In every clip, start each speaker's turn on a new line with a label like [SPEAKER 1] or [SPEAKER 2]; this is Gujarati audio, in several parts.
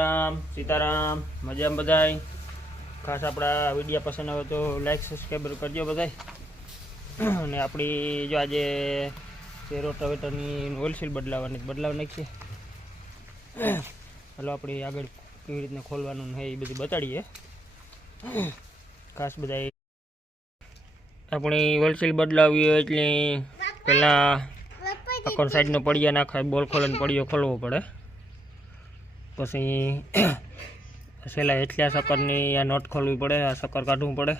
[SPEAKER 1] રામ સીતારામ મજામાં બધાય? ખાસ આપણા વીડિયો પસંદ આવે તો લાઈક સબસ્ક્રાઈબર કરજો બધાય. અને આપણી જો આજે છે રોટાવેટરની હોલસેલ બદલાવાની બદલાવ નાખીએ ચાલો આપણે આગળ કેવી રીતના ખોલવાનું છે એ બધું બતાડીએ. ખાસ બધા આપણી હોલસેલ બદલાવી એટલે પહેલાં અકોન સાઈડનો પડિયા નાખાય બોલ ખોલે પડિયો ખોલવો પડે. પછી છેલ્લા એટલા શક્કરની આ નોટ ખોલવી પડે, આ શક્કર કાઢવું પડે.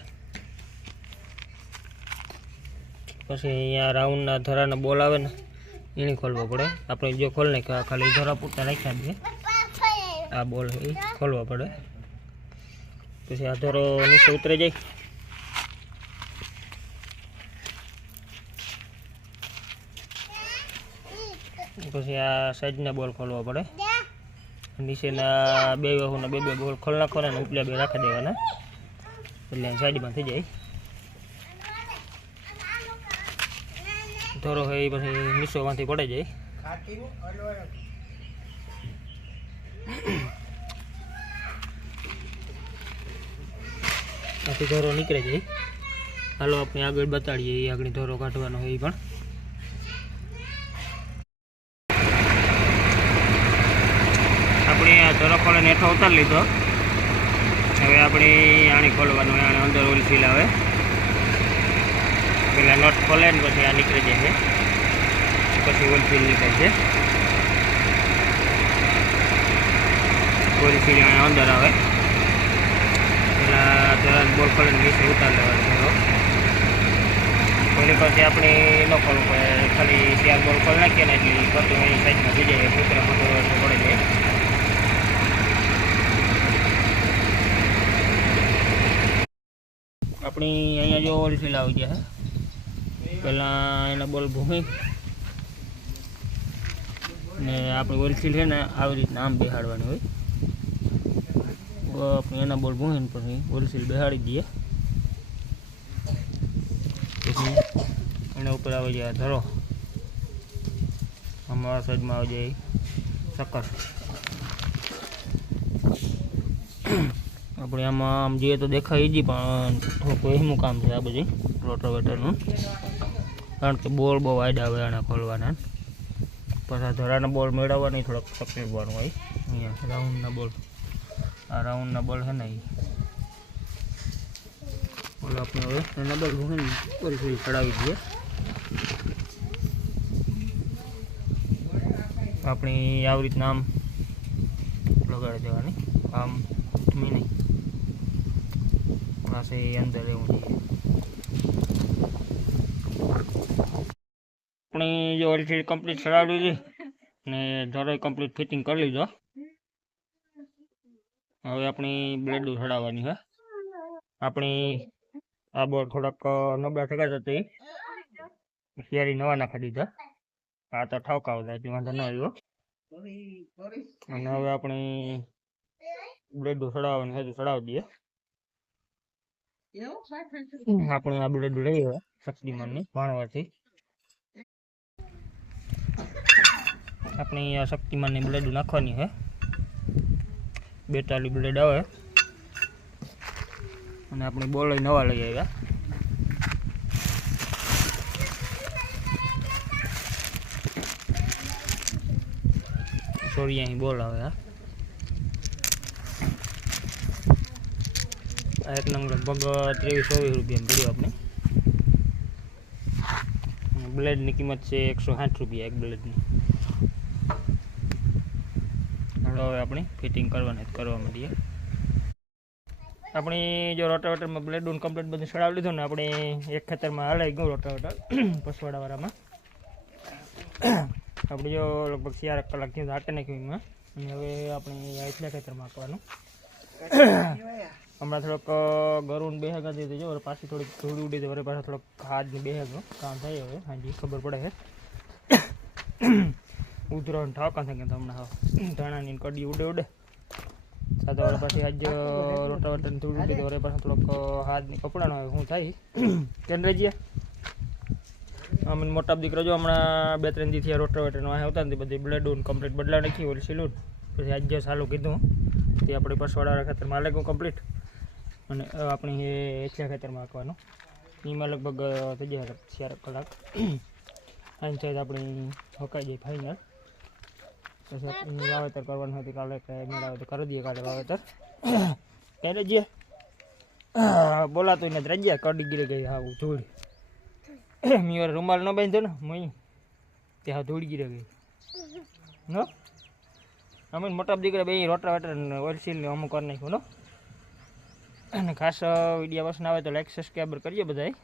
[SPEAKER 1] પછી અહીંયા રાઉન્ડના ધરાના બોલ આવે ને, એને ખોલવો પડે. આપણે જો ખોલ નાખ્યો આ ખાલી ધરા પૂરતા નાખ્યા દઈએ આ બોલ એ, ખોલવા પડે. પછી આ ધરો નીચે ઉતરી જાય. પછી આ સાઈડના બોલ ખોલવા પડે. નીચેના બે બાહુના બે બે બોલ ખોલ નાખવાના અને ઉપલા બે રાખી દેવાના. એટલે સાઈડમાં થઈ જાય. ધોરો હોય પછી નીચોમાંથી પડે જાય. આથી ધોરો નીકળે જાય હાલો આપણે આગળ બતાડીએ એ આગળ ધોરો કાઢવાનો હોય એ પણ. ધોરો ખોલે હેઠો ઉતારી લીધો. હવે આપણે આણી ખોલવાનું હોય, આણે અંદર ઓલી સીલ આવે. પેલા નટ ખોલે ને પછી આ નીકળી જાય છે. પછી ઓલી સીલ નીકળે છે. ઓલી સીલ આને અંદર આવે. પેલા તરત બોલ ખોલે નીચે ઉતાર લેવાનો ઓલી પછી આપણે ન ખોલવું પડે ખાલી ચાર બોલ ખોલ નાખીએ ને એટલે કરતું હોય સાઈડમાં થઈ જાય કૂતરા કૂતરો પડે જાય આપણી અહીંયા જો હોલસેલ આવી ગયા છે પહેલાં એના બોલ ભૂમી. ને આપણી હોલસેલ છે ને આવી રીતના આમ બેહાડવાની હોય. આપણે એના બોલ ભૂમીને પછી હોલસેલ બેહાડી દઈએ પછી એના ઉપર આવી જાય ધરો. અમારા સાઈડમાં આવી જાય શક્કર. આપણે આમાં આમ જોઈએ તો દેખાય જ પણ થોડુંક એમનું કામ છે આ બધી રોટોવેટરનું કારણ કે બોલ બહુ વાઈડ આવે આના ખોલવાના. પછી ધરાના બોલ મેળવવાની થોડોક તકલીફ હોય. અહીંયા રાઉન્ડના બોલ. આ રાઉન્ડના બોલ છે ને બોલ આપણે હવે એના બોલ હું ફરી ચડાવી દઈએ. આપણી આવી રીતના આમ લગાડી દેવાની. આમ મી નહીં પાસે અંદર એવું જોઈએ આપણે જો ઓલરેડી કમ્પ્લીટ ચડાવી લીધી ને ધરો કમ્પ્લીટ ફિટિંગ કરી લીધો. હવે આપણી બ્લેડ ચડાવવાની છે આપણી આ બોર્ડ થોડાક નબળા થયા હતા. તે શિયારી નવા નાખી દીધા. આ તો ઠાવકા હતા એટલે વાંધો ન આવ્યો. અને હવે આપણે બ્લેડ ચડાવવાની હજુ ચડાવી દઈએ. આપણે આ બ્લેડ લઈએ હવે શક્તિમાનની ભાણવાથી આપણે આ શક્તિમાનની બ્લેડ નાખવાની છે બેતાલી બ્લેડ આવે. અને આપણે બોલ નવા લઈ આવ્યા. સોરી, અહીં બોલ આવે આ એક નંગ લગભગ ત્રેવીસ ચોવીસ રૂપિયા પડ્યું આપણે. બ્લેડની કિંમત છે એકસો સાઠ રૂપિયા એક બ્લેડની. હવે આપણે ફિટિંગ કરવાની કરવા માંડીએ. આપણી જો રોટાવેટરમાં બ્લેડ ડોન કમ્પ્લીટ બધું ચડાવી લીધું ને આપણે એક ખેતરમાં હલાઈ ગયું રોટાવેટર પસવાડાવાળામાં આપણે જો લગભગ ચાર કલાકથી હાટે નાખ્યું એમાં. અને હવે આપણે એટલા ખેતરમાં આપવાનું હમણાં થોડોક ગરુન બેહેગા છે હવે પાછી થોડીક ધૂળ ઉડી હવે પાછા થોડોક ખાદની બેહેગનું કામ થાય હવે. હાજી, ખબર પડે છે ઉધરણ ઠાકા થાય તો હમણાં ધાણાની કડી ઉડે ઉડે. સાથે વાળા પાછી આજ રોટાવટન ધૂળ ઉડી હવે પાછા થોડોક હાથની કપડાનો હવે શું થાય. કેમ રહી ગયા અમે મોટા દીકરો જો હમણાં બે ત્રણ દીથી રોટા રોટાવેટરનો આ આવતા ને તે બધી બ્લેડ કમ્પ્લીટ બદલા નાખી, ઓલી સિલું પછી આજે સાલું કીધું, તે આપણે પસવાળા ખાતર માલે કમ્પ્લીટ અને આપણે એ એકલા ખેતરમાં નાખવાનું એમાં લગભગ થઈ જાય ચાર કલાક. આની સાઈડ આપણે હકાઈ જાય ફાઇનલ પછી વાવેતર કરવાનું હતું કાલે તો કરી દઈએ કાલે વાવેતર. ક્યારે જઈએ? બોલાતું નથી. રજ્યા કડી ગીરે ગઈ હા ધૂળ. મેં રૂમાલ ન બાંધ્યો ને, મય તે હા ધૂળ ગીરે ગઈ. નો? અમે મોટા દીકરા બે રોટા વાટર ઓઇલ સીલ અમુક કરી નાખ્યું, નો? અને ખાસ વીડિયો પસંદ આવે તો લાઈક સબસ્ક્રાઈબર કરજો બધાય.